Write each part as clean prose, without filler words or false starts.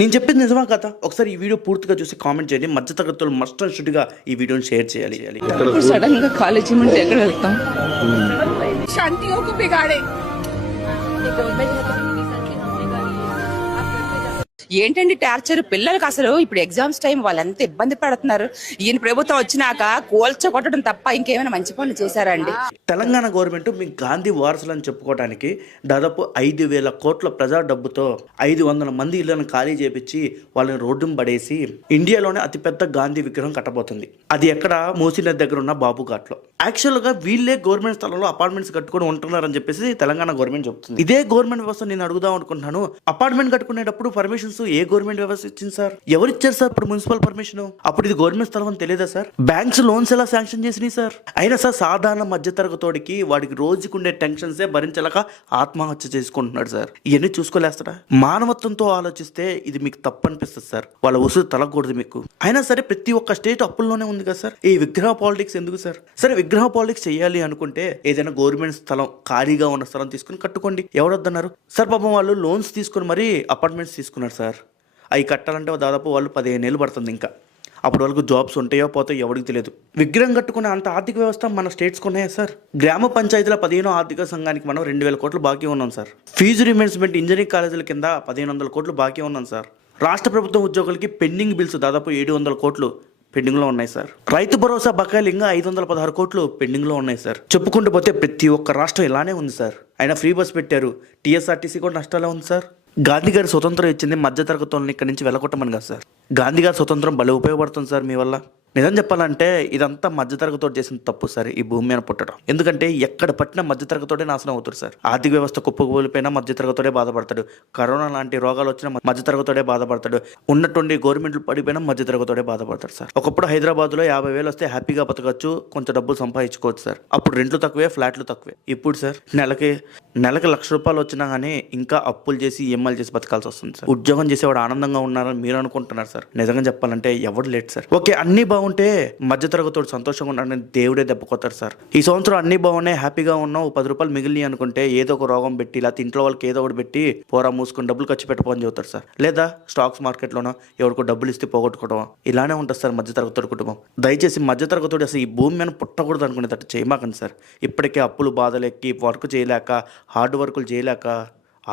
నేను చెప్పింది నిజమా కదా? ఒకసారి ఈ వీడియో పూర్తిగా చూసి కామెంట్ చేయండి. మధ్యతరగతులు మస్ట్ అండ్ షుడ్గా ఈ వీడియోని షేర్ చేయాలి. ఇప్పుడు సడన్ గా కాలేజీ నుండి ఎక్కడ వెళ్తాం? शांतियों को बिगाड़े। ఏంటండి టార్చర్ పిల్లలకి? అసలు ఇప్పుడు ఎగ్జామ్స్ టైం వాళ్ళు ఎంత ఇబ్బంది పడుతున్నారు. ఈయన ప్రభుత్వం వచ్చినాక కోల్చగొట్టడం తప్ప ఇంకేమైనా మంచి పనులు చేశారా అండి? తెలంగాణ గవర్నమెంట్ మీ గాంధీ వారసులు అని చెప్పుకోవడానికి దాదాపు 5,000 కోట్ల ప్రజా డబ్బుతో 500 మంది ఇళ్లను ఖాళీ చేపించి వాళ్ళని రోడ్డును పడేసి ఇండియాలోనే అతిపెద్ద గాంధీ విగ్రహం కట్టబోతుంది. అది ఎక్కడ? మూసీ నది దగ్గర ఉన్న బాబు ఘాట్లో. యాక్చువల్గా వీళ్ళే గవర్నమెంట్ స్థలంలో అపార్ట్మెంట్స్ కట్టుకొని ఉంటున్నారని చెప్పేసి తెలంగాణ గవర్నమెంట్ చెప్తుంది. ఇదే గవర్నమెంట్ వ్యవస్థ నేను అడుగుదాం అనుకుంటున్నాను. అపార్ట్మెంట్ కట్టుకునేటప్పుడు పర్మిషన్స్ ఏ గవర్నమెంట్ వ్యవస్థ ఇచ్చింది సార్? ఎవరు ఇచ్చారు సార్ ఇప్పుడు మున్సిపల్ పర్మిషన్? అప్పుడు ఇది గవర్నమెంట్ స్థలం అని తెలియదా సార్? బ్యాంక్స్ లోన్స్ ఎలా శాంక్షన్ చేసినాయి సార్? అయినా సార్ సాధారణ మధ్యతరగతోడికి వాడికి రోజుకుండే టెన్షన్సే భరించలేక ఆత్మహత్య చేసుకుంటున్నాడు సార్. ఇవన్నీ చూసుకోలేస్తాడా? మానవత్వంతో ఆలోచిస్తే ఇది మీకు తప్పు అనిపిస్తుంది సార్. వాళ్ళ ఉసురు తలకూడదు మీకు. అయినా సరే ప్రతి ఒక్క స్టేట్ అప్పుల్లోనే ఉంది కదా సార్. ఈ విగ్రహ పాలిటిక్స్ ఎందుకు సార్? సరే విగ్రహ పాలిటిక్స్ చేయాలి అనుకుంటే ఏదైనా గవర్నమెంట్ స్థలం ఖాళీగా ఉన్న స్థలం తీసుకుని కట్టుకోండి. ఎవరొద్దన్నారు సార్? పాపం వాళ్ళు లోన్స్ తీసుకుని మరీ అపార్ట్మెంట్స్ తీసుకున్నారు సార్. అవి కట్టాలంటే దాదాపు వాళ్ళు 15 ఏళ్ళు పడుతుంది. ఇంకా అప్పుడు వాళ్ళకు జాబ్స్ ఉంటాయో పోతాయో ఎవరికి తెలియదు. విగ్రహం కట్టుకునే అంత ఆర్థిక వ్యవస్థ మన స్టేట్స్కి ఉన్నాయా సార్? గ్రామ పంచాయతీల 15వ ఆర్థిక సంఘానికి మనం 2,000 కోట్లు బాకీ ఉన్నాం సార్. ఫీజు రిమెంబర్స్మెంట్ ఇంజనీరింగ్ కాలేజీల కింద 1,500 కోట్లు బాకీ ఉన్నాం సార్. రాష్ట్ర ప్రభుత్వం ఉద్యోగులకి పెండింగ్ బిల్స్ దాదాపు 700 కోట్లు పెండింగ్లో ఉన్నాయి సార్. రైతు భరోసా బకాయిలు ఇంకా 516 కోట్లు పెండింగ్లో ఉన్నాయి సార్. చెప్పుకుంటూ పోతే ప్రతి ఒక్క రాష్ట్రం ఇలానే ఉంది సార్. అయినా ఫ్రీ బస్ పెట్టారు. టీఎస్ఆర్టీసీ కూడా నష్టాలే ఉంది సార్. గాంధీ గారి స్వతంత్రం ఇచ్చింది మధ్యతరగతులను ఇక్కడి నుంచి వెళ్ళగొట్టమని కదా సార్. గాంధీ గారి స్వతంత్రం భలే ఉపయోగపడుతుంది సార్ మీ వల్ల. నిజం చెప్పాలంటే ఇదంతా మధ్యతరగతితో చేసిన తప్పు సార్ ఈ భూమి మీద పుట్టడం. ఎందుకంటే ఎక్కడ పట్టినా మధ్యతరగతోడే నాశనం అవుతాడు సార్. ఆర్థిక వ్యవస్థ కుప్పకూలిపోయినా మధ్యతరగతోడే బాధపడతాడు. కరోనా లాంటి రోగాలు వచ్చినా మధ్యతరగతోడే బాధపడతాడు. ఉన్నటువంటి గవర్నమెంట్లు పడిపోయినా మధ్యతరగతోడే బాధపడతాడు సార్. ఒకప్పుడు హైదరాబాద్లో 50,000 వస్తే హ్యాపీగా బతకచ్చు, కొంచెం డబ్బులు సంపాదించుకోవచ్చు సార్. అప్పుడు రెంట్లు తక్కువే, ఫ్లాట్లు తక్కువే. ఇప్పుడు సార్ నెలకి ₹1,00,000 వచ్చినా కానీ ఇంకా అప్పులు చేసి ఈఎంఐలు చేసి బతకాల్సి వస్తుంది సార్. ఉద్యోగం చేసేవాడు ఆనందంగా ఉన్నారని మీరు అనుకుంటున్నారు సార్. నిజంగా చెప్పాలంటే ఎవరు లేట్ సార్. ఓకే అన్ని బాగుంటే మధ్యతరగతోడు సంతోషంగా ఉన్నాడని దేవుడే దెబ్బకొత్తారు సార్. ఈ సంవత్సరం అన్ని బాగున్నాయి, హ్యాపీగా ఉన్నావు, ₹10 మిగిలి అనుకుంటే ఏదో ఒక రోగం పెట్టి లేకపోతే ఇంట్లో వాళ్ళకి ఏదో ఒకటి పెట్టి పోరా మూసుకొని డబ్బులు ఖర్చు పెట్టుకోని చెబుతారు సార్. లేదా స్టాక్స్ మార్కెట్లోనో ఎవరికో డబ్బులు ఇస్తే పోగొట్టుకోవడం ఇలానే ఉంటుంది సార్ మధ్యతరగతోడి కుటుంబం. దయచేసి మధ్యతరగతోడు అసలు ఈ భూమి మీద పుట్టకూడదు అనుకునేటట్టు చేయమాకండి సార్. ఇప్పటికే అప్పులు బాధలు ఎక్కి వర్క్ చేయలేక హార్డ్ వర్కులు చేయలేక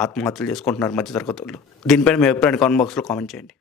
ఆత్మహత్యలు చేసుకుంటున్నారు మధ్యతరగతులు. దీనిపైన మీ అభిప్రాయాన్ని కామెంట్ బాక్స్లో కామెంట్ చేయండి.